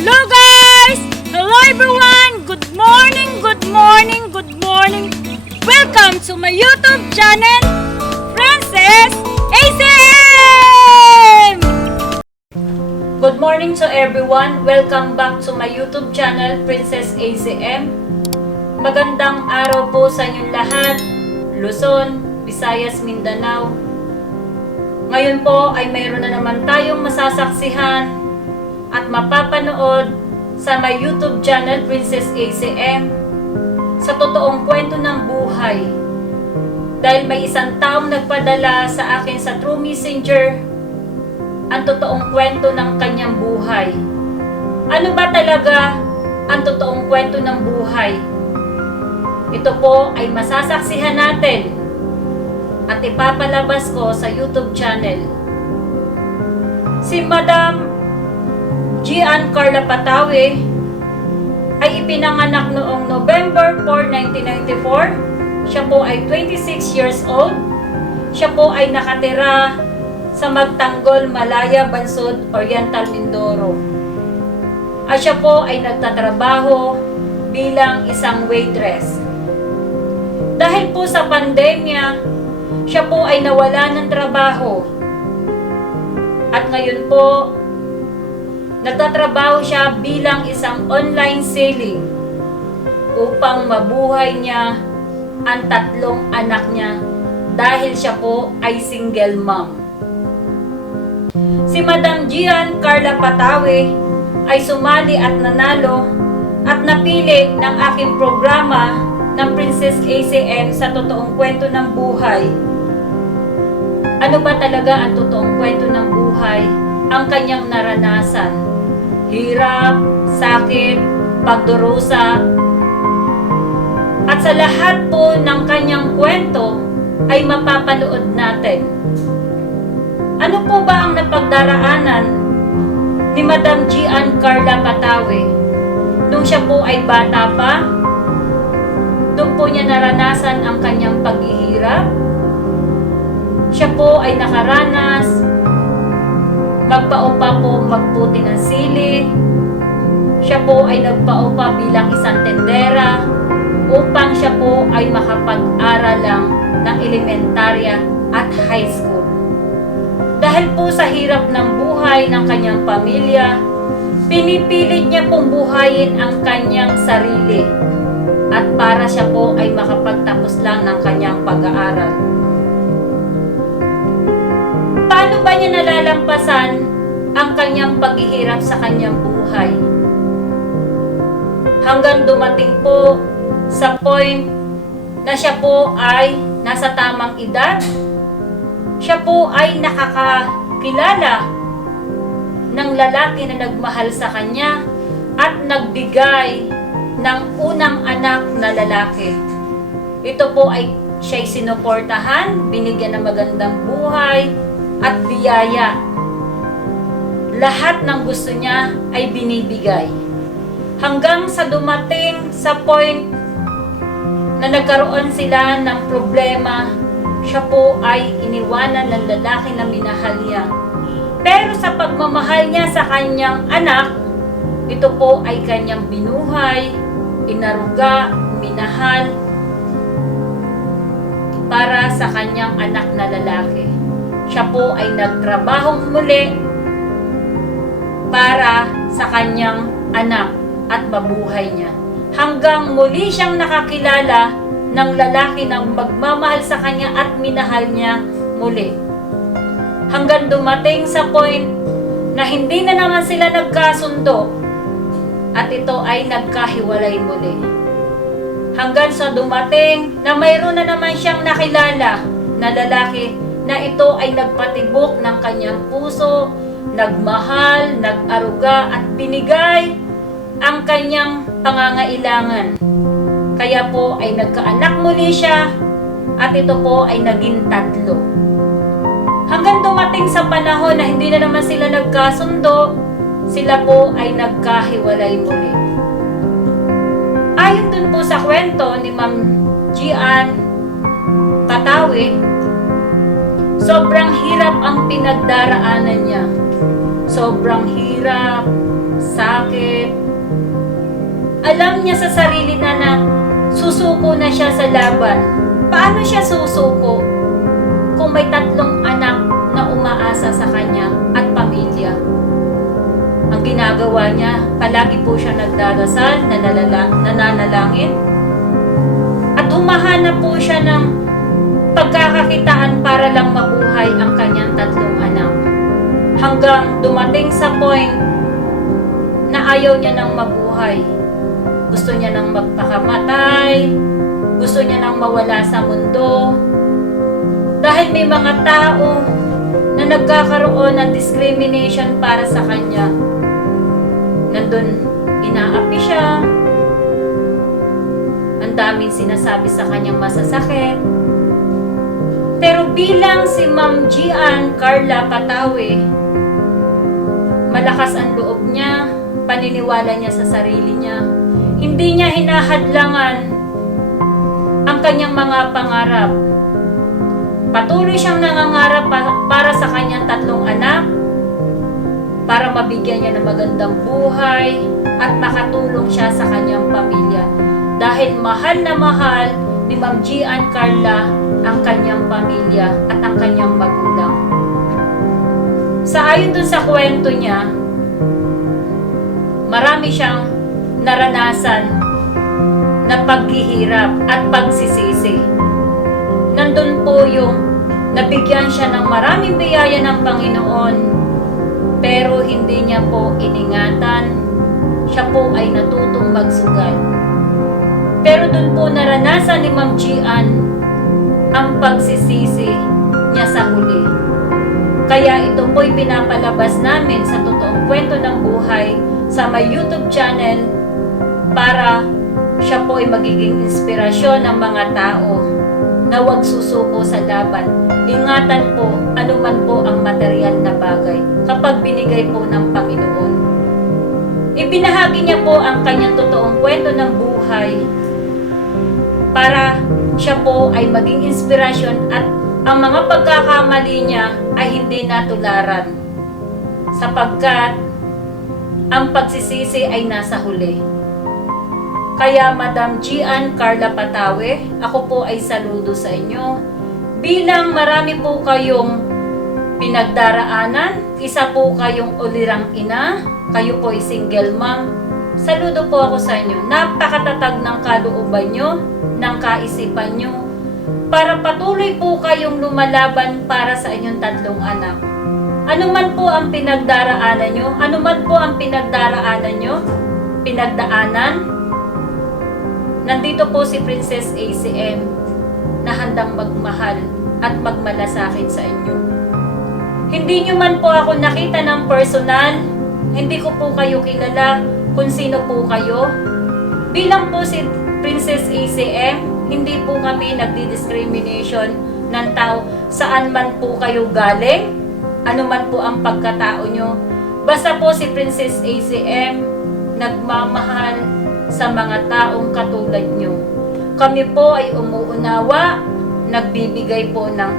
Hello guys! Hello everyone! Good morning, good morning, good morning! Welcome to my YouTube channel, Princess ACM! Good morning to everyone. Welcome back to my YouTube channel, Princess ACM. Magandang araw po sa inyong lahat, Luzon, Visayas, Mindanao. Ngayon po ay mayroon na naman tayong masasaksihan at mapapanood sa my YouTube channel, Princess ACM, sa totoong kwento ng buhay. Dahil may isang taong nagpadala sa akin sa True Messenger ang totoong kwento ng kanyang buhay. Ano ba talaga ang totoong kwento ng buhay? Ito po ay masasaksihan natin at ipapalabas ko sa YouTube channel. Si Madam Gian Carla Patawe ay ipinanganak noong November 4, 1994. Siya po ay 26 years old. Siya po ay nakatira sa Magtanggol, Malaya, Bansod, Oriental, Mindoro. At siya po ay nagtatrabaho bilang isang waitress. Dahil po sa pandemya, siya po ay nawala ng trabaho. At ngayon po, nagtatrabaho siya bilang isang online selling upang mabuhay niya ang 3 anak niya dahil siya po ay single mom. Si Madam Gian Carla Patawe ay sumali at nanalo at napili ng aking programa ng Princess ACM sa totoong kwento ng buhay. Ano ba talaga ang totoong kwento ng buhay? Ang kanyang naranasan. Hirap, sakit, pagdurusa. At sa lahat po ng kanyang kwento ay mapapanood natin. Ano po ba ang napagdaraanan ni Madam Gian Carla Patawe nung siya po ay bata pa? Doon po niya naranasan ang kanyang paghihirap. Siya po ay nakaranas magpaupa po magputi ng sili. Siya po ay nagpaupa bilang isang tendera upang siya po ay makapag-aral lang ng elementarya at high school. Dahil po sa hirap ng buhay ng kanyang pamilya, pinipilit niya pong buhayin ang kanyang sarili at para siya po ay makapagtapos lang ng kanyang pag-aaral. Paano ba niya nalalampasan ang kanyang paghihirap sa kanyang buhay? Hanggang dumating po sa point na siya po ay nasa tamang edad. Siya po ay nakakakilala ng lalaki na nagmahal sa kanya at nagbigay ng unang anak na lalaki. Ito po ay siya'y sinuportahan, binigyan ng magandang buhay at biyaya. Lahat ng gusto niya ay binibigay. Hanggang sa dumating sa point na nagkaroon sila ng problema, siya po ay iniwanan ng lalaki na minahal niya. Pero sa pagmamahal niya sa kanyang anak, ito po ay kanyang binuhay, inaruga, minahal para sa kanyang anak na lalaki. Siya po ay nagtrabahong muli para sa kanyang anak at mabuhay niya. Hanggang muli siyang nakakilala ng lalaki na magmamahal sa kanya at minahal niya muli. Hanggang dumating sa point na hindi na naman sila nagkasundo at ito ay nagkahiwalay muli. Hanggang sa dumating na mayroon na naman siyang nakilala na lalaki na ito ay nagpatibok ng kanyang puso, nagmahal, nag-aruga at binigay ang kanyang pangangailangan. Kaya po ay nagkaanak muli siya at ito po ay naging 3. Hanggang dumating sa panahon na hindi na naman sila nagkasundo, sila po ay nagkahiwalay muli. Ayon dun po sa kwento ni Ma'am Gian Patawe, sobrang hirap ang pinagdaraanan niya. sobrang hirap, sakit. Alam niya sa sarili na susuko na siya sa laban. Paano siya susuko kung may 3 anak na umaasa sa kanya at pamilya? Ang ginagawa niya, palagi po siya nagdarasal, nananalangin, at humahanap po siya ng pagkakakitaan para lang mabuhay ang kanyang 3 anak. Hanggang dumating sa point na ayaw niya nang mabuhay. Gusto niya nang magpakamatay, gusto niya nang mawala sa mundo. Dahil may mga tao na nagkakaroon ng discrimination para sa kanya. Nandun, inaapi siya. Ang daming sinasabi sa kanyang masasakit. Pero bilang si Ma'am Gian Carla Patawe, malakas ang loob niya, paniniwala niya sa sarili niya. Hindi niya hinahadlangan ang kanyang mga pangarap. Patuloy siyang nangangarap para sa kanyang 3 anak, para mabigyan niya ng magandang buhay at makatulong siya sa kanyang pamilya. Dahil mahal na mahal ni Ma'am Gian Carla ang kanyang pamilya at ang kanyang magulang. Sa ayon dun sa kwento niya, marami siyang naranasan na paghihirap at pagsisisi. Nandun po yung nabigyan siya ng maraming biyaya ng Panginoon, pero hindi niya po iningatan. Siya po ay natutong magsugal. Pero dun po naranasan ni Ma'am Gian ang pagsisisi niya sa huli. Kaya ito po'y pinapalabas namin sa totoong kwento ng buhay sa may YouTube channel para siya po ay magiging inspirasyon ng mga tao na huwag susuko sa laban. Ingatan po anuman po ang material na bagay kapag binigay po ng Panginoon. Ibinahagi niya po ang kanyang totoong kwento ng buhay para siya po ay maging inspirasyon at ang mga pagkakamali niya ay hindi natularan sapagkat ang pagsisisi ay nasa huli. Kaya Madam Gian Carla Patawe, ako po ay saludo sa inyo. Bilang marami po kayong pinagdaraanan, isa po kayong ulirang ina, kayo po ay single mom, saludo po ako sa inyo. Napakatatag ng kalooban nyo, ng kaisipan nyo, para patuloy po kayong lumalaban para sa inyong 3 anak. Ano man po ang pinagdaraanan nyo, ano man po ang pinagdaanan, nandito po si Princess ACM na handang magmahal at magmalasakit sa inyo. Hindi nyo man po ako nakita ng personal, hindi ko po kayo kilala kung sino po kayo. Bilang po si Princess ACM, hindi po kami nagdi-discrimination ng tao saan man po kayo galing, ano man po ang pagkatao nyo. Basta po si Princess ACM nagmamahal sa mga taong katulad nyo. Kami po ay umuunawa, nagbibigay po ng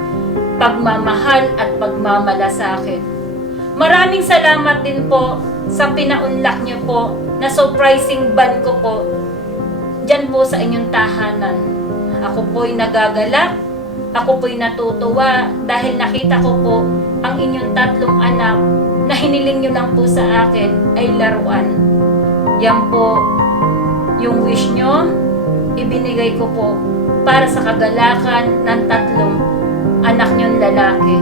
pagmamahal at pagmamalasakit. Maraming salamat din po sa pinaunlak nyo po na surprising ban ko po dyan po sa inyong tahanan. Ako po'y nagagalak, ako po'y natutuwa dahil nakita ko po ang inyong 3 anak na hiniling nyo lang po sa akin ay laruan. Yan po yung wish nyo, ibinigay ko po para sa kagalakan ng 3 anak nyong lalaki.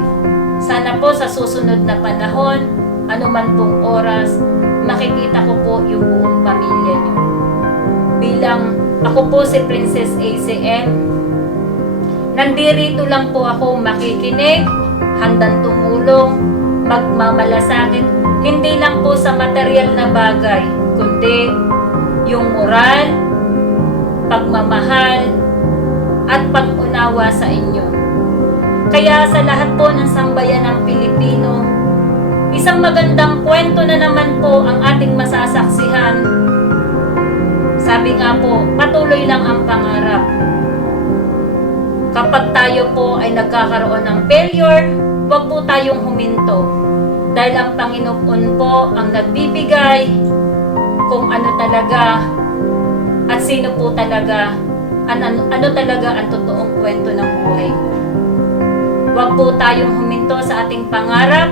Sana po sa susunod na panahon, anuman pong oras, makikita ko po yung buong pamilya nyo. Bilang ako po si Princess ACM, nandirito lang po ako makikinig, handang tumulong, magmamalasakit, hindi lang po sa material na bagay, kundi yung moral, pagmamahal, at pag-unawa sa inyo. Kaya sa lahat po ng sambayan ng Pilipino, isang magandang kwento na naman po ang ating masasaksihan. Sabi nga po, patuloy lang ang pangarap. Kapag tayo po ay nagkakaroon ng failure, huwag po tayong huminto. Dahil ang Panginoon po ang nagbibigay kung ano talaga at sino po talaga, ano talaga ang totoong kwento ng buhay ko. Huwag po tayong huminto sa ating pangarap.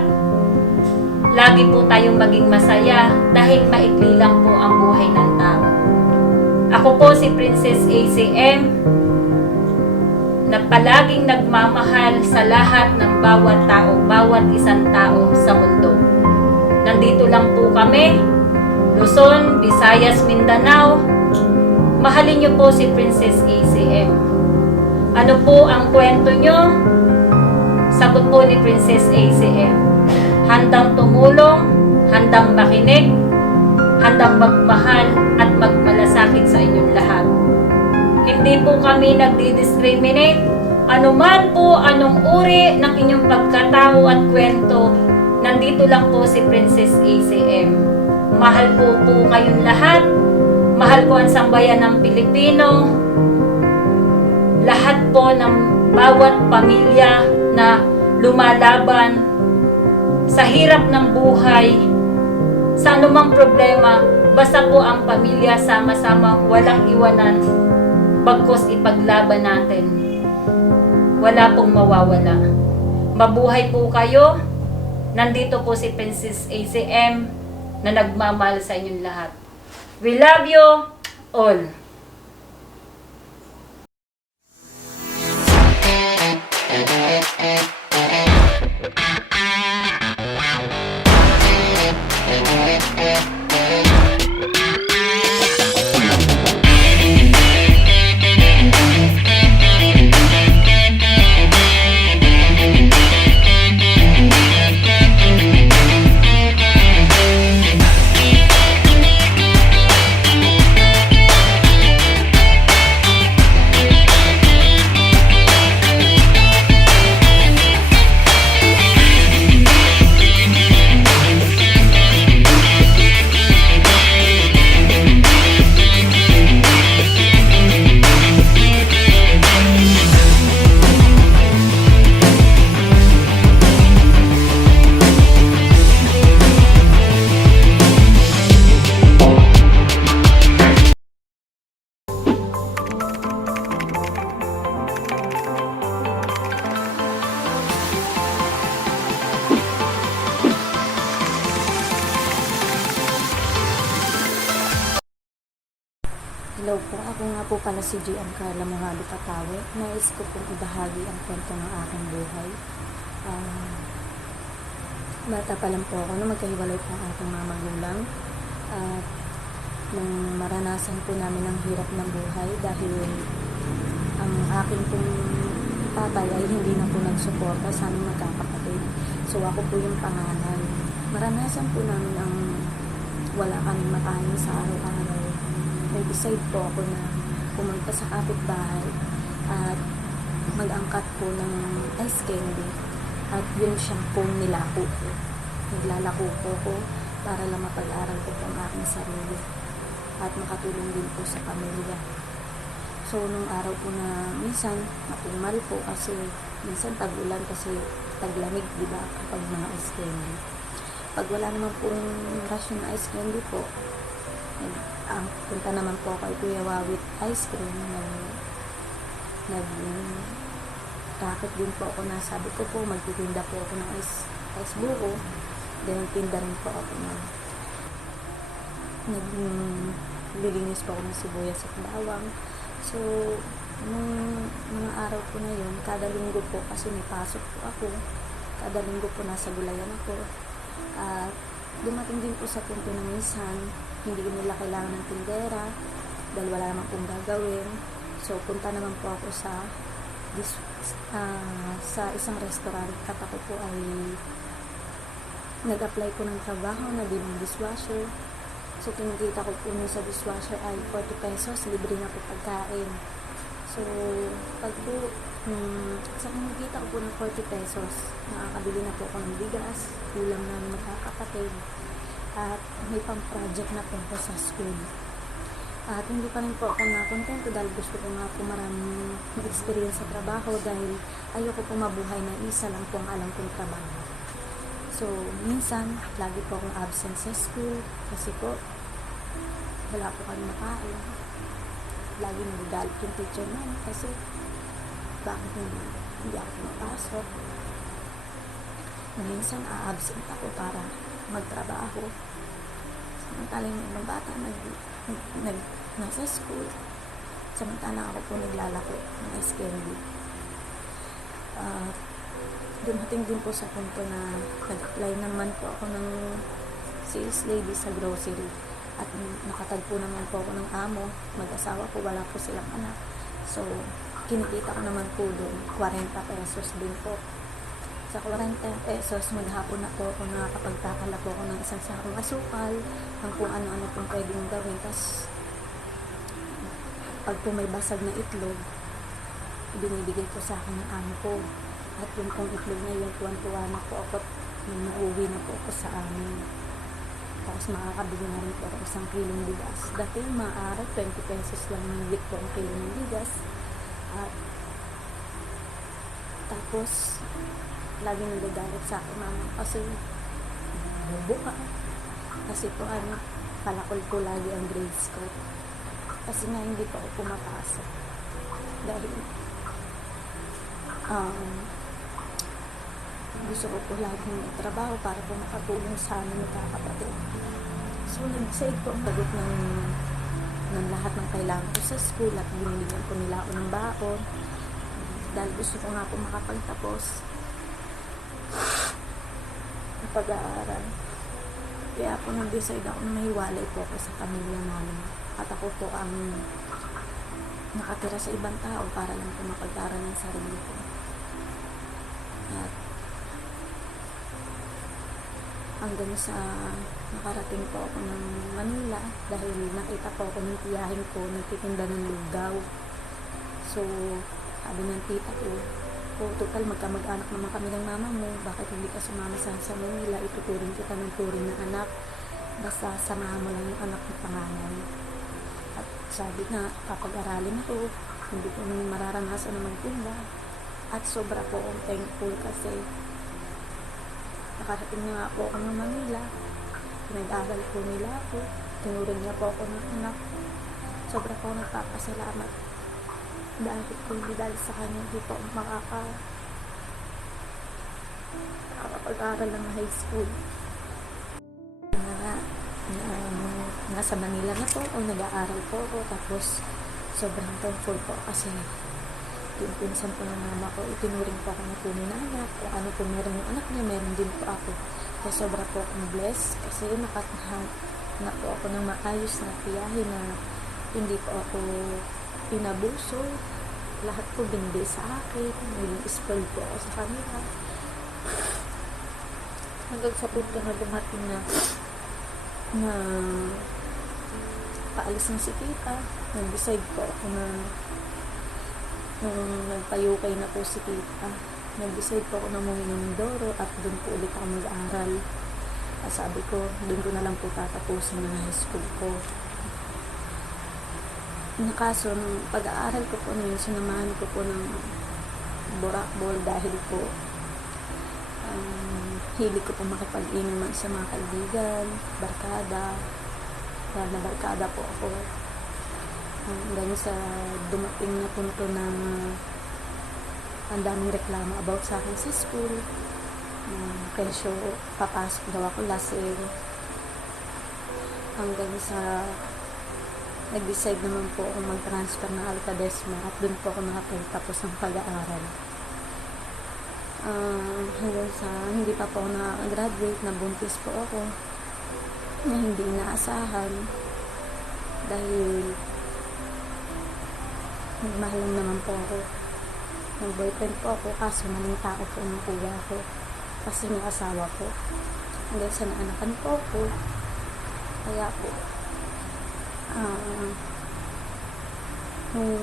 Lagi po tayong maging masaya dahil maikli lang po ang buhay ng tao. Ako po si Princess ACM na palaging nagmamahal sa lahat ng bawat tao, bawat isang tao sa mundo. Nandito lang po kami, Luzon, Visayas, Mindanao. Mahalin niyo po si Princess ACM. Ano po ang kwento niyo? Sagot po ni Princess ACM. Handang tumulong, handang makinig, handang magmahal at magmalasakit sa inyong lahat. Hindi po kami nagdi-discriminate. Anuman po anong uri ng inyong pagkatao at kwento, nandito lang po si Princess ACM. Mahal po kayong lahat. Mahal ko ang sambayan ng Pilipino. Lahat po ng bawat pamilya na lumalaban sa hirap ng buhay, sa anumang problema, basta po ang pamilya sama-sama, walang iwanan, bagkus ipaglaban natin. Wala pong mawawala. Mabuhay po kayo. Nandito po si Princess ACM na nagmamahal sa inyong lahat. We love you all. Hello po, ako nga po pala si GM Carla Mojado Patawe. Nais ko pong ibahagi ang kwento ng aking buhay. Bata pa lang po ako nung magkahiwalay po ang aking mga magulang. At nung maranasan po namin ang hirap ng buhay dahil ang aking pong tatay ay hindi na po nagsuporta sa aming magkakapatid. So ako po yung panganay. Maranasan po namin ang wala kaming makain sa araw-araw. Nag-decide po ako na pumunta sa kapitbahay at mag-angkat po ng ice candy at yun siyang pong nilako ko. Naglalako po ko para lang mapag-aral ko po ang aking sarili at makatulong din po sa pamilya. So nung araw po na minsan matumal po kasi minsan tag-ulan kasi taglamig, di ba, kapag mga ice candy. Pag wala naman pong rasyon na ice candy po, punta naman po kay Kuya Wawit Ice Cream. Nag-racket din po ako na sabi ko po magtitinda po ako ng ice buko. Then tinda rin po ako na naglilinis po ako ng sibuyas at bawang. So nung mga araw po na yun, kada linggo po kasi may pasok po ako, kada linggo po nasa gulayan ako. At dumating din po sa punto na minsan hindi nila kailangan ng tindera dahil wala naman pong gagawin. So punta naman po ako sa isang restaurant at ako po ay nag-apply po ng trabaho na bilang dishwasher. So kinikita ko po sa dishwasher ay 40 pesos, libre na po pagkain. So pag po sa kinikita ko po ng 40 pesos, nakakabili na po ako ng bigas, ulam na magkakapatid, at may pang-project na po sa school. At hindi pa rin po ako nakontento dahil gusto ko nga po maraming experience sa trabaho dahil ayoko po mabuhay na isa lang po ang alam kong trabaho. So, minsan, lagi po akong absent sa school kasi po, wala po kami makain. Lagi nagagalit yung teacher namin kasi bakit hindi ako pumapasok. Minsan, a-absent ako para magtrabaho. Samantala yung ibang bata nasa school. Samantala ako po naglalako ng ice candy. Dumating din po sa punto na nag-apply naman po ako ng sales lady sa grocery at nakatagpo naman po ako ng amo, mag-asawa po, wala po silang anak, so kinikita ko naman po doon 40 pesos din po. Sa 40 pesos maghapon na po ako, nakakapagtakala po ako ng isang sakong asukal, ng kung ano-ano pong pwedeng gawin. Tapos pag po may basag na itlog, binibigay po sa akin ng amo ko. At yung pong itlog na yun, tuwan-tuwa na po ako nung nauwi na po ako sa amin. Tapos makakabili na rin po ako isang kilong bigas. Dati maaaraw, 20 pesos lang nangyit po ang kilo ng bigas. At tapos, lagi nagagalit sa akin mama kasi bobo ka. Kasi po palakol ko lagi ang grades ko. Kasi nga hindi po ako pumapasok. Dahil gusto ko po lagi ng trabaho para po makatulong sa amin magkakapatid. So, nag-save po ang sagot ng lahat ng kailangan ko sa school at binibigyan ko nila ako ng baon. Dahil gusto ko nga po makapagtapos ng pag-aaral. Kaya po nag-decide ako na mahiwalay po ako sa pamilya namin. At ako po ang nakatira sa ibang tao para lang po mapag-aaral ng sarili ko. At hanggang sa nakarating po ako ng Manila dahil nakita po ako ng tiyahin ko nagtitinda ng lugaw. So, sabi ng tita ko, total magkamag-anak naman kami ng mama mo, bakit hindi ka sumama sa Manila, ituturing kita ng turing na anak, basta samahan mo lang yung anak ng panganay. At sabi na, papag-aralin ako, hindi ko naman mararanasan na magtinda. At sobra po akong thankful kasi nakarating nga po ako ng Manila, pinag-aral po nila ako, tinuring niya po ako ng anak. Sobra po akong nagpapasalamat dahil sa kanya hindi po makakapag-aral ng high school. Nasa Manila na po o nag-aaral po ako, tapos sobrang thankful po kasi yung pinsan po ng mama ko, itinuring po ako na tunay na anak, o ano po meron yung anak niya, meron din po ako. Kaya sobra po akong blessed kasi nakatahan na po ako ng maayos na tiyahin na hindi po ako pinabuso. Lahat po binigay sa akin, naging spoil po ako sa kanila. Hanggang sa punto na dumating na paalis ng si tita, nag-decide po ako na nung nagpayukay na po si tita, nag-decide po ako na umuwi ng Mindoro at doon po ulit ako mag-aaral. Sabi ko, doon ko na lang po tatapusin ng high school ko. Kaso, nung pag-aaral ko po na yun, sinamahan ko po ng burakbol dahil po hilig ko po makipag-inuman sa mga kaibigan, barkada, dahil na barkada po ako. Hanggang sa dumating na punto na ang daming reklamo about sa akin sa school. Presyo, papasok daw ako lasing. Hanggang sa nag-decide naman po ako mag-transfer ng Alcadesma at doon po ako nakapagtapos ng pag-aaral. Hanggang sa hindi pa po ako na-graduate, nabuntis po ako na hindi inaasahan dahil nagmahal lang naman po ako. Nag-boyfriend po ako kaso maling tao po ang kuya ko kasi yung asawa ko. Hanggang sa naanakan po ako. Kaya po nung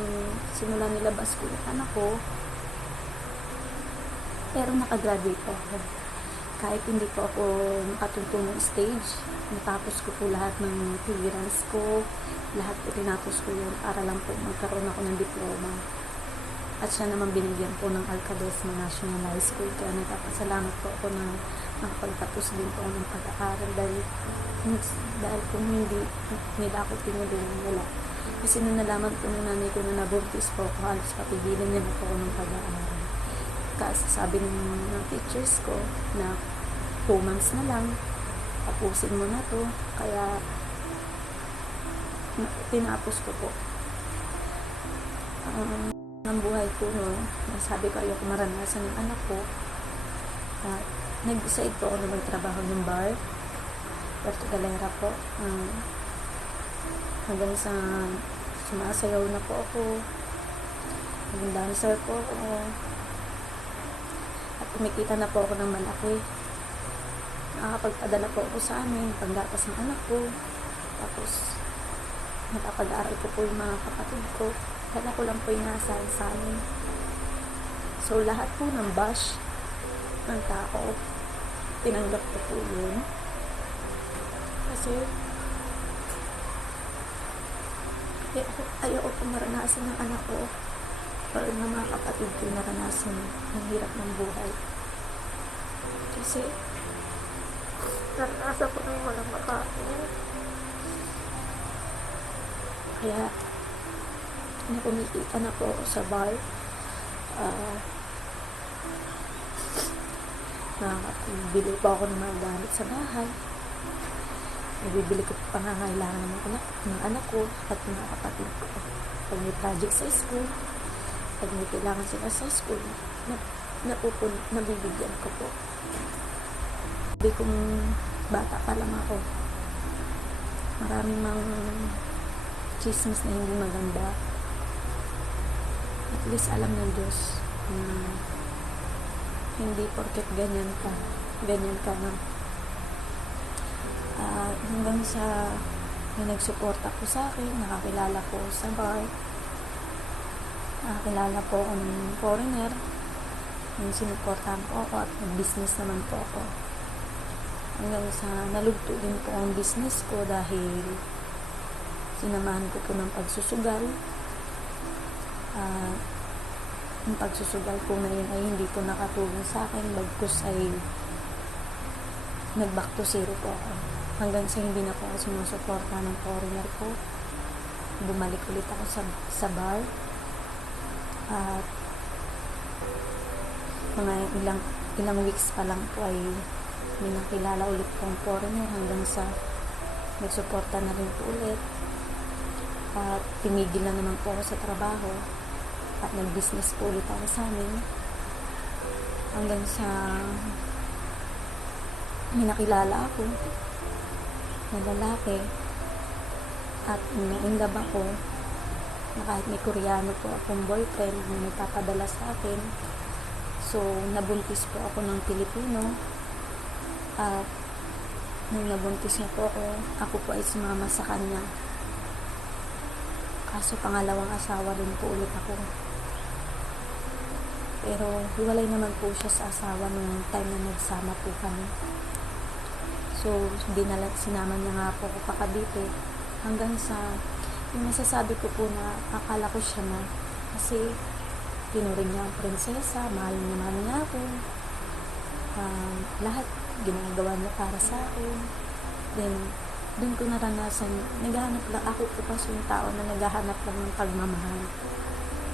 simula nilabas ko yung anak ko, pero nakagraduate po ako. Kahit hindi po ako nakatuntun ng stage, natapos ko po lahat ng clearance ko, lahat po tinapos ko yun para lang po magkaroon ako ng diploma. At siya naman binigyan po ng Alcadesma National High School, kaya nagpapasalamat po ako na nakapagtapos din po ako ng pag-aaral dahil kung hindi nila ako tinulungan, wala. Kasi nung nalaman po ng nanay ko na nabuntis po ako, halos papigilan niya na po ako ng pag-aaral. Kasi sabi ng teachers ko na 2 months na lang, tapusin mo na to. Kaya tinapos ko po. Ang buhay ko noon, sabi ko ayoko maranasan ng anak ko. Nag-decide po ako na magtrabaho ng bar, Puerto Galera po. Hanggang sa sumasayaw na po ako, naging dancer po ako, at kumikita na po ako ng malaki. Nakakapagpadala po ako sa amin, panggatas ng anak ko, tapos nakapag-aaral ko po yung mga kapatid ko. Kaya ko lang po yung nasa sa amin. So lahat po ng bash ng tao, tinanggap ko po yun. Kasi ayoko po maranasan ng anak ko o ng mga kapatid ko naranasan ng hirap ng buhay. Kasi naranasan ko na yung walang makain. Kaya kumikita na po ako sa bar. Nakakabili po ako ng mga gamit sa bahay. Nabibili ko pangangailangan ng anak ko at mga kapatid ko. Pag may project sa school, pag may kailangan sila sa school, nabibigyan ko po. Sabi kong bata pa lang ako, maraming mga chismis na hindi maganda. At least alam ng Diyos na hindi porket ganyan ka na. Hanggang sa nagsuporta po sa akin, nakakilala po sa bar, nakakilala po ako ng foreigner, yung sinuportahan po ako at business naman po ako. Hanggang sa nalugto din po ang business ko dahil sinamahan ko po ng pagsusugal. Yung pagsusugal po na yun ay hindi po nakatulong sa akin, bagkus ay nag-back to zero po ako. Hanggang sa hindi na po ako sinusuporta ng foreigner po. Bumalik ulit ako sa bar. At mga ilang weeks pa lang po ay may nakilala ulit po ang foreigner hanggang sa nagsuporta na rin po ulit. At tumigil na naman po ako sa trabaho at nag-business po ulit ako sa amin hanggang sa may nakilala ako na lalaki at na-inlove ako na kahit may Koreano po akong boyfriend na nagpapadala sa akin. So nabuntis po ako ng Pilipino at nung nabuntis na po ako po ay sumama sa kanya. Kaso pangalawang asawa rin po ulit ako. Pero hiwalay naman po siya sa asawa nung time na nagsama po kami. So sinama niya nga po ako pa Cavite hanggang sa yung masasabi ko po na akala ko siya na kasi tinuring niya ang prinsesa, mahal naman niya ako. Lahat ginagawa niya para sa akin. Then doon ko naranasan, naghahanap lang ako po kasi yung tao na naghahanap lang ng pagmamahal.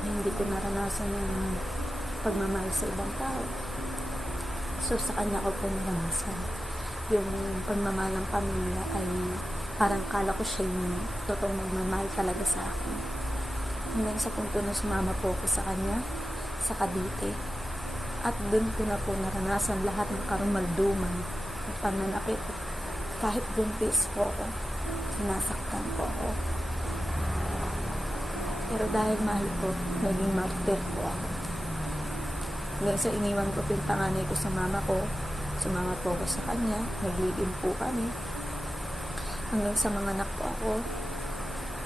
Hindi ko naranasan yung pagmamahal sa ibang tao. So sa kanya ko po naranasan. Yung pagmamahal ng pamilya ay parang kala ko siya yung totoong magmamahal talaga sa akin. Hanggang sa punto na sumama po ako sa kanya, sa Cavite. At doon ko na po naranasan lahat ng karumalduman, ng pananakit. Kahit buntis po ako, sinasaktan po ako. Pero dahil mahal ko, naging martyr po ako. Hanggang sa iniwan ko po yung panganay ko sa mama ko, sumama po ako sa kanya, nag-live-in po kami. Hanggang sa mga anak po ako,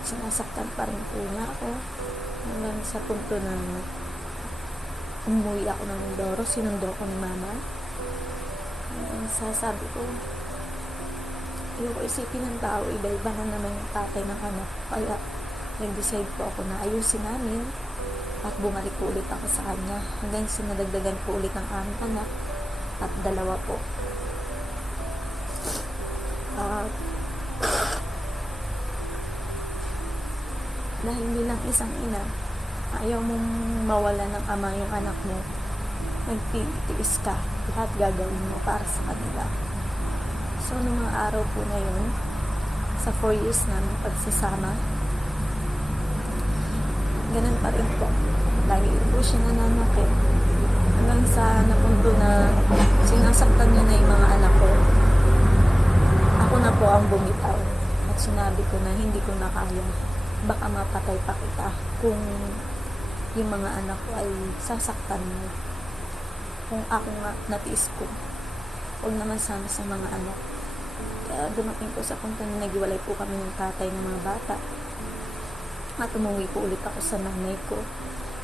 sinasaktan pa rin po niya ako. Hanggang sa punto na umuwi ako ng Mindoro, sinundo ko ni mama. Hanggang sa sabi ko, ayoko isipin ng tao, iba-iba na naman yung tatay ng anak. Kaya nag-decide po ako na ayusin namin at bumalik po ulit ako sa kanya. Hanggang sa nadagdagan po ulit ang aming anak at 2 po. dahil bilang isang ina, ayaw mong mawala ng ama yung anak mo. Nagtitiis ka, lahat gagawin mo para sa kanila. So, nung mga araw po na yun, sa 4 years namin pagsasama, ganun pa rin po. Lagi po siya nananakit. Hanggang sa napunto na sinasaktan niya na yung mga anak ko. Ako na po ang bumitaw. At sinabi ko na hindi ko na kaya. Baka mapatay pa kita kung yung mga anak ko ay sasaktan mo. Kung ako nga natiis ko, huwag naman sana sa mga anak. Kaya dumating po sa punto na naghiwalay po kami ng tatay ng mga bata. At umuwi po ulit ako sa nanay ko,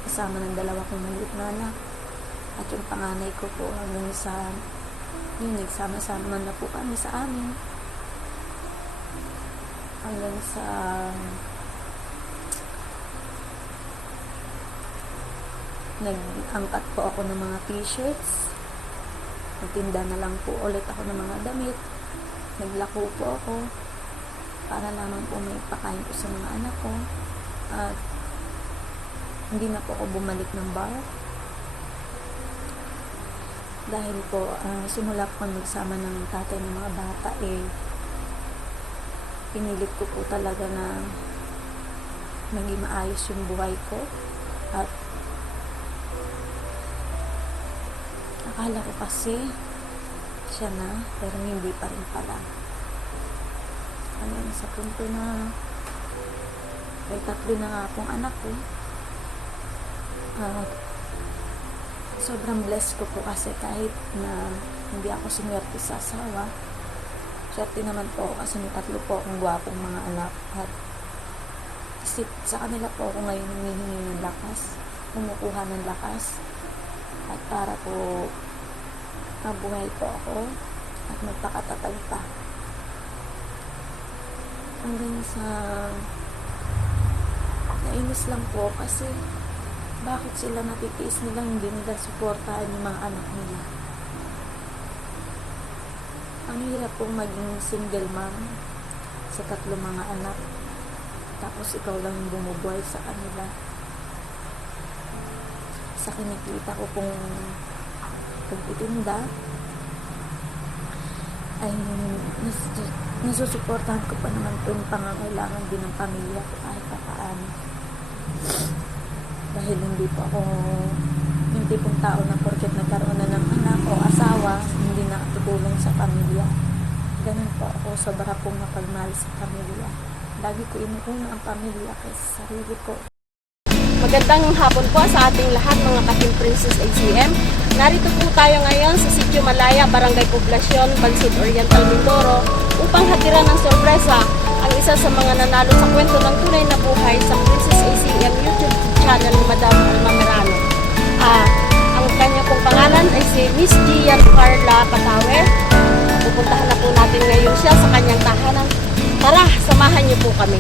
kasama ng 2 kong maliit na anak. At yung panganay ko po hanggang sa yun, nagsama-sama na po kami sa amin. Hanggang sa nag-angkat po ako ng mga t-shirts. Nagtinda na lang po ulit ako ng mga damit. Naglako po ako para lamang po may pakain ko sa mga anak ko. At hindi na po ako bumalik ng bar. Dahil po, simula po magsama ng tatay ng mga bata, pinilit ko po talaga na maging maayos yung buhay ko. At akala ko kasi siya na, pero hindi pa rin pala. Hanggang sa punto na may 3 na nga akong anak ko. Sobrang blessed ko po kasi kahit na hindi ako sinwerte sa asawa, swerte naman po ako kasi may 3 po akong gwapong mga anak. At sa kanila po ako ngayon humihingi ng lakas, kumukuha ng lakas. At para po mabuhay po ako at magpakatatag pa. Hanggang sa nainis lang po kasi bakit sila natitiis nilang hindi nila suportahan yung mga anak nila. Ang hirap pong maging single mom sa 3 mga anak, tapos ikaw lang yung bumubuhay sa kanila. Sa kinikita ko pong pagtitinda ay nasusuportahan ko pa naman po yung pangangailangan din ng pamilya ko kahit pa paano. Dahil hindi po ako yung tipong tao na porket nagkaroon na ng anak o asawa, hindi nakatutulong sa pamilya. Ganun po ako, sobra pong mapagmahal sa pamilya. Lagi ko inuuna ang pamilya kaysa sarili ko. Magandang hapon po sa ating lahat mga ka-Team Princess ACM. Narito po tayo ngayon sa Sitio Malaya, Barangay Poblacion, Bansud Oriental, Mindoro upang hatiran ng sorpresa ang isa sa mga nanalo sa kwento ng tunay na buhay sa Princess ACM YouTube channel ni Madam Alma Merano. Ang kanya pong pangalan ay si Miss Gian Carla Patawer. Pupuntahan na po natin ngayon siya sa kanyang tahanan. Tara, samahan niyo po kami.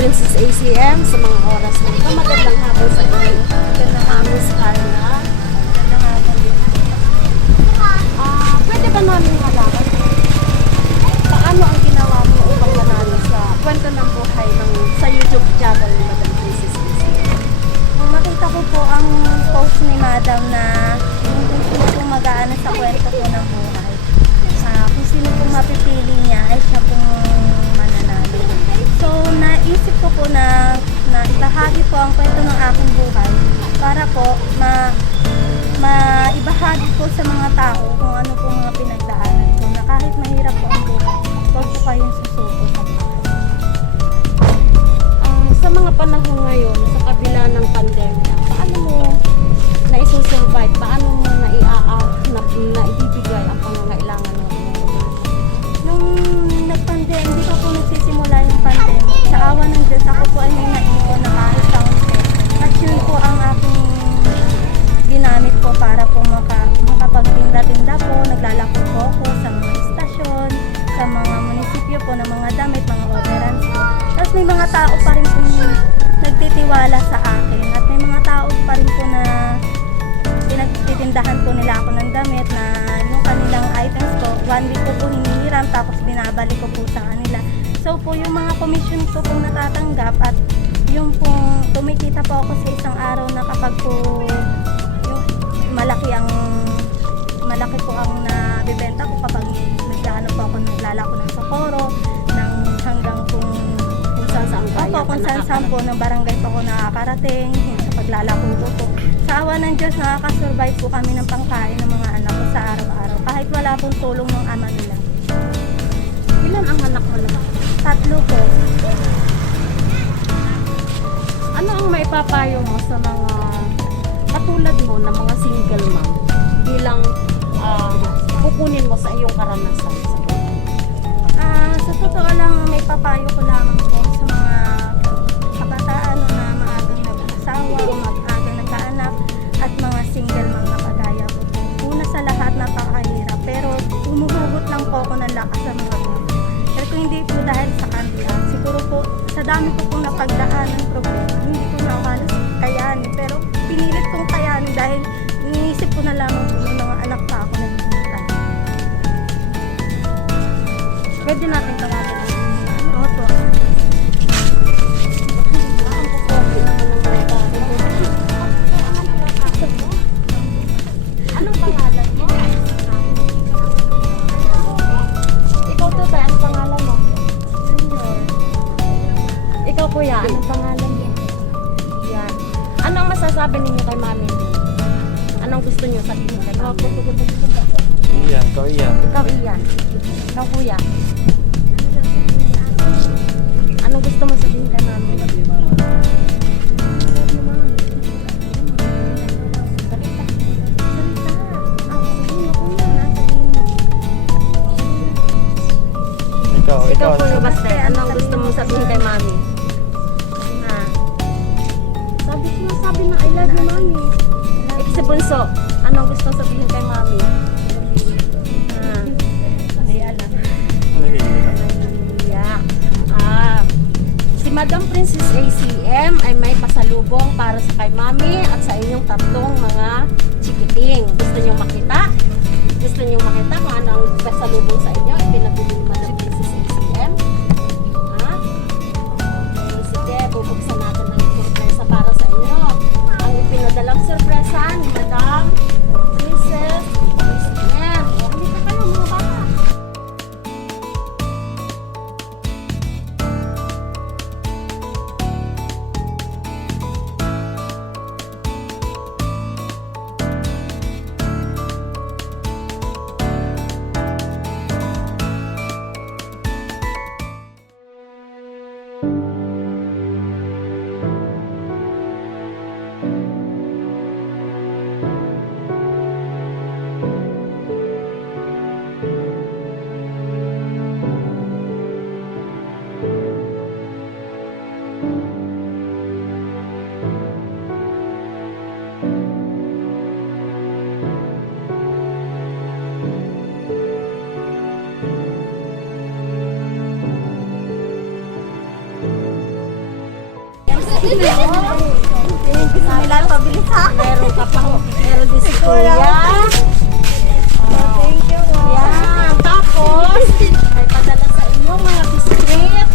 Princess ACM sa mga oras na ito. Magandang hapon sa inyo. Magandang hapon, Miss Carla. Magandang hapon din. Pwede ba namin malaman paano ang ginawa mo upang manalo sa kwento ng buhay sa YouTube channel ni Madam Princess ACM? Nung makita ko po ang post ni Madam na kung sino pong mag-aano sa kwento po ng buhay. Kung sino pong mapipili niya ay siya pong mananalo. So, naisip ko po na ibahagi po ang kwento ng aking buhay para po maibahagi po sa mga tao kung ano po mga pinagdaanan ko na kahit mahirap po ang buhay, huwag po kayong susuko sa buhay. Sa mga panahon ngayon, sa kabila ng pandemya, paano mo na-survive? Paano mo naibibigay ang pangangailangan mo? Nung nag-pandemic, hindi pa po nagsisimula yung pandemic. Sa awa ng Diyos, ako po ay may naipon na kahit kaunti. At yun po ang aking ginamit po para po makapagtinda-tinda po. Naglalako po ako sa mga istasyon, sa mga munisipyo po ng mga damit, mga orderans po. Tapos may mga tao pa rin po nagtitiwala sa akin. At may mga tao pa rin po na pinagtitindahan po nila ako ng damit na yung kanilang items ko, 1 week ko po hinihiram tapos binabalik ko po sa kanila. So po yung mga commission ko pong natatanggap at yung pong tumikita po ako sa isang araw na kapag po yung malaki po ang nabibenta ko kapag nagdaan po ako naglalako ng Sapporo ng hanggang kung saan po ng barangay po ako nakakarating sa paglalako ko po. Sa awa ng Diyos, nakakasurvive po kami ng pangkain ng mga anak ko sa araw-araw kahit wala pong tulong ng ama nila. Ilan ang anak mo lang? 3 po. Ano ang maipapayo mo sa mga katulad mo na mga single mom bilang kukunin mo sa iyong karanasan sa buhay? Sa totoo lang, may papayo ko lamang po sa mga kabataan na maagang nag-asawa, maagang nagkaanak, at mga single mom na kagaya ko po. Una sa lahat, napakahirap, pero umuhugot lang po ako ng lakas sa mga po. Pero kung hindi po dahil sa kanila, siguro po, sa dami ko pong napagdaan ng problema, hindi ko na halos kayanin. Pero pinilit kong kayanin dahil iniisip ko na lamang po ng mga anak pa ako na hihintay. Pwede natin tawagin ang Opo. ang kukopi naman ng mga tao. Anong pangalan mo? Ikaw to tayo, anong pangalan mo? Ikaw kuya, anong pangalan mo? Yan. Anong masasabi ninyo kay mami? Anong gusto niyo sabihin kay mami? Iyan, ikaw iyan. Ikaw iyan. Ikaw kuya. Anong gusto mo sabihin kay mami? Salita. Salita. Sabihin mo kuya. Ikaw kuya Baste. Anong gusto mo sabihin kay mami? Sabi na I love you mami. Si Bunso, anong gusto sabihin kay mami? Si Madam Princess ACM ay may pasalubong para sa kay mami at sa inyong tatlong mga chikiting. Gusto niyo makita? Gusto niyo makita kung ano ang pasalubong sa inyo? Pinabili ni Madam Princess ACM? Ha? Sige, bubuksan natin ng sorpresa para sa inyo. Ang ipinadalang sorpresa ni Madam Princess ACM. Hindi ka kayo mga bata. Gusto nila pabili sa akin. Meron ka pang, meron din si Kuya. Thank you. Yan. Tapos, ay padala sa inyo mga biscuit.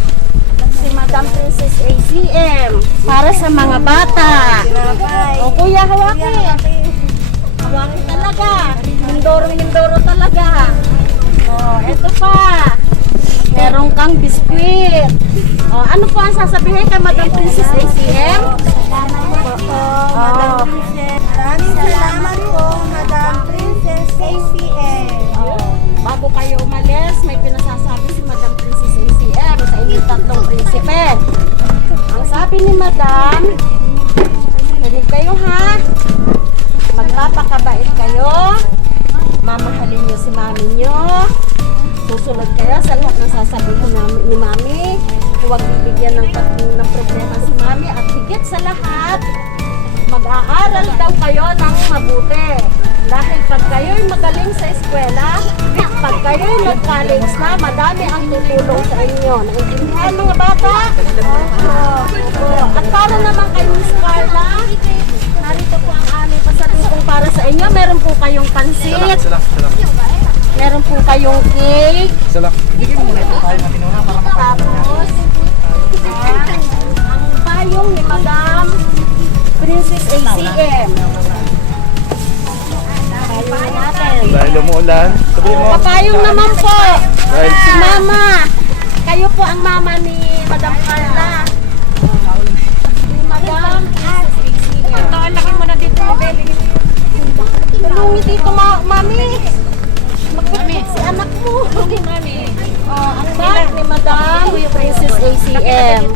Si Madam Princess ACM. Para sa mga bata. O Kuya, hawakin. Hawakin talaga. Mindoro talaga. O, eto pa. Meron kang biskuit. O, ano po ang sasabihin kay Madam Princess ACM? Madam Princess. Maraming salamat po, Madam Princess ACM. Bago kayo umalis, may pinasasabi si Madam Princess ACM sa inyong tatlong prinsipe. Ang sabi ni Madam, kinig kayo ha, magpapakabait kayo, mamahalin niyo si mami niyo, susunod kayo sa lahat ng sasabihin ni mami, huwag bibigyan ng problema si mami, at higit sa lahat, mag-aaral daw kayo ng mabuti. Dahil pag kayo'y magaling sa eskwela, pag kayo'y mag-college na, madami ang tutulong sa inyo. Naintindihan mga bata? At para naman kay Miss Carla, narito po ang aming pasalubong para sa inyo. Meron po kayong pansit, meron po kayong cake, Salang. Bigyan mo muna ito tayo na tinuna para tapos ang payong ni Madam Princess ACM. Payong natin. Dahil umuulan, sabihin mo. Papayong naman po. Right. Si Mama. Kayo po ang mama ni Madam Carla. Si Madam Princess ACM. Ito, laki mo na dito. Tulungi dito, Mami. Magpipit si anak mo. Mami. Ang bag ni Madam Princess ACM.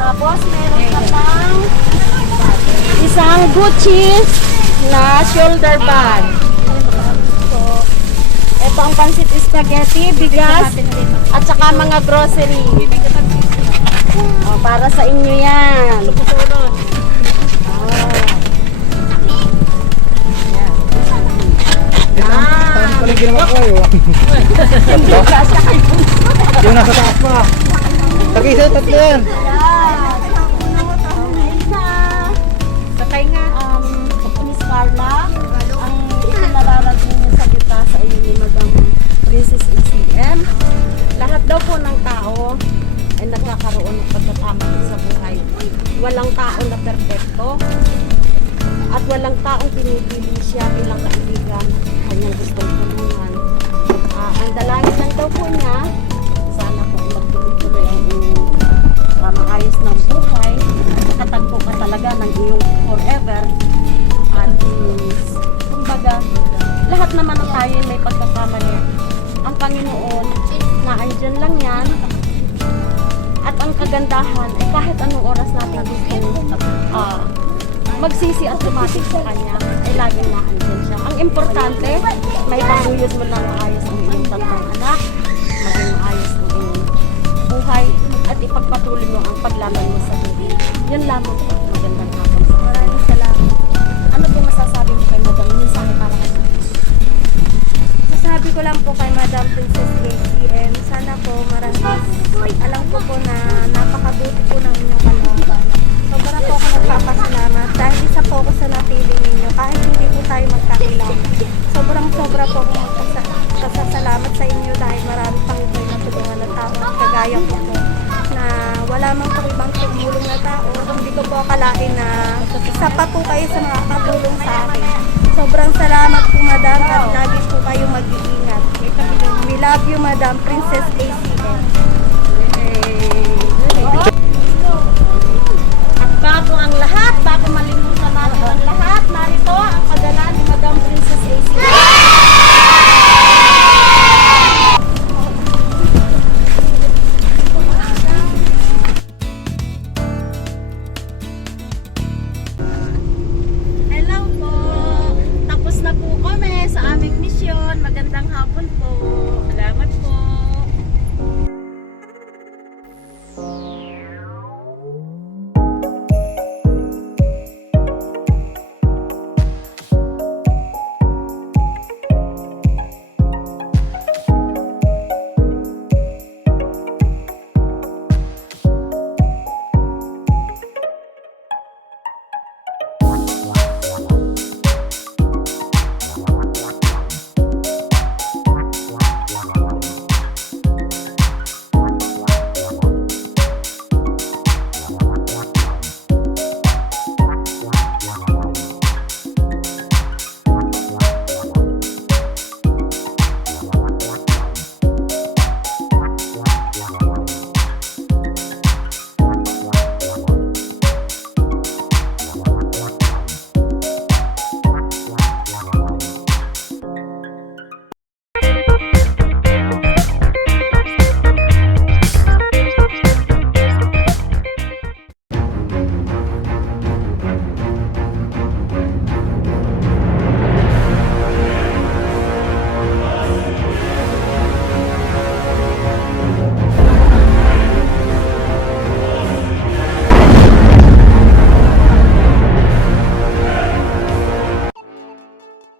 Tapos meron ka pang isang Gucci na shoulder bag. So, ito ang pansit spaghetti, bigas, at saka mga grocery. O, para sa inyo yan. Saan pala ginawa ko kayo? Tatlo? Yung nasa taas pa. Tag-isa, tatlo yan. Sakay nga, Miss Carla, ang itinararan niyo sa kita sa inyo ni Madam Princess ACM. Lahat daw po ng tao ay nagkakaroon ng pagkakamali sa buhay. Walang tao na perpekto at walang taong pinipili siya bilang kaibigan kanyang gustong tulungan. Ang dalangin lang daw po niya, sana po magtuloy-tuloy ang iyong maayos ng buhay, katagpo ka talaga ng iyong forever, at kumbaga lahat naman ng tayo ay may pagkakamali. Ang Panginoon na andyan lang yan, at ang kagandahan ay kahit anong oras natin gusto magsisi at tumating sa Kanya, ay laging naandyan siya. Ang importante, may panguyos mo ng maayos ang iyong tatlong anak, maging maayos ang iyong buhay, at ipagpatuloy mo ang paglaban mo sa buhay. Yan lamang po. Magandang hapon sa maraming salamat. Ano po masasabi mo kay Madam Mensahe para kay Madam? Sasabi ko lang po kay Madam Princess ACM, sana po alam ko po na napakabuti po ng inyong kalooban. Sobra po ako nagpapasalamat dahil isa po ako sa napili ninyo kahit hindi po tayo magkakilala. Sobra po ako magpasalamat sa inyo dahil marami pang iba'y natulungan na tao at kagaya ko po na wala mang pang ibang tumulong na tao. Hindi ko po akalain na sapat po kayo sa mga katulong sa akin. Sobrang salamat po, Madam, at lagi po kayo mag-iingat. We love you, Madam Princess ACM. At bago ang lahat, bago malimutan natin ang lahat, narito ang padala ni Madam Princess ACM. Hello po! Tapos na po kami sa aming misyon. Magandang hapon po.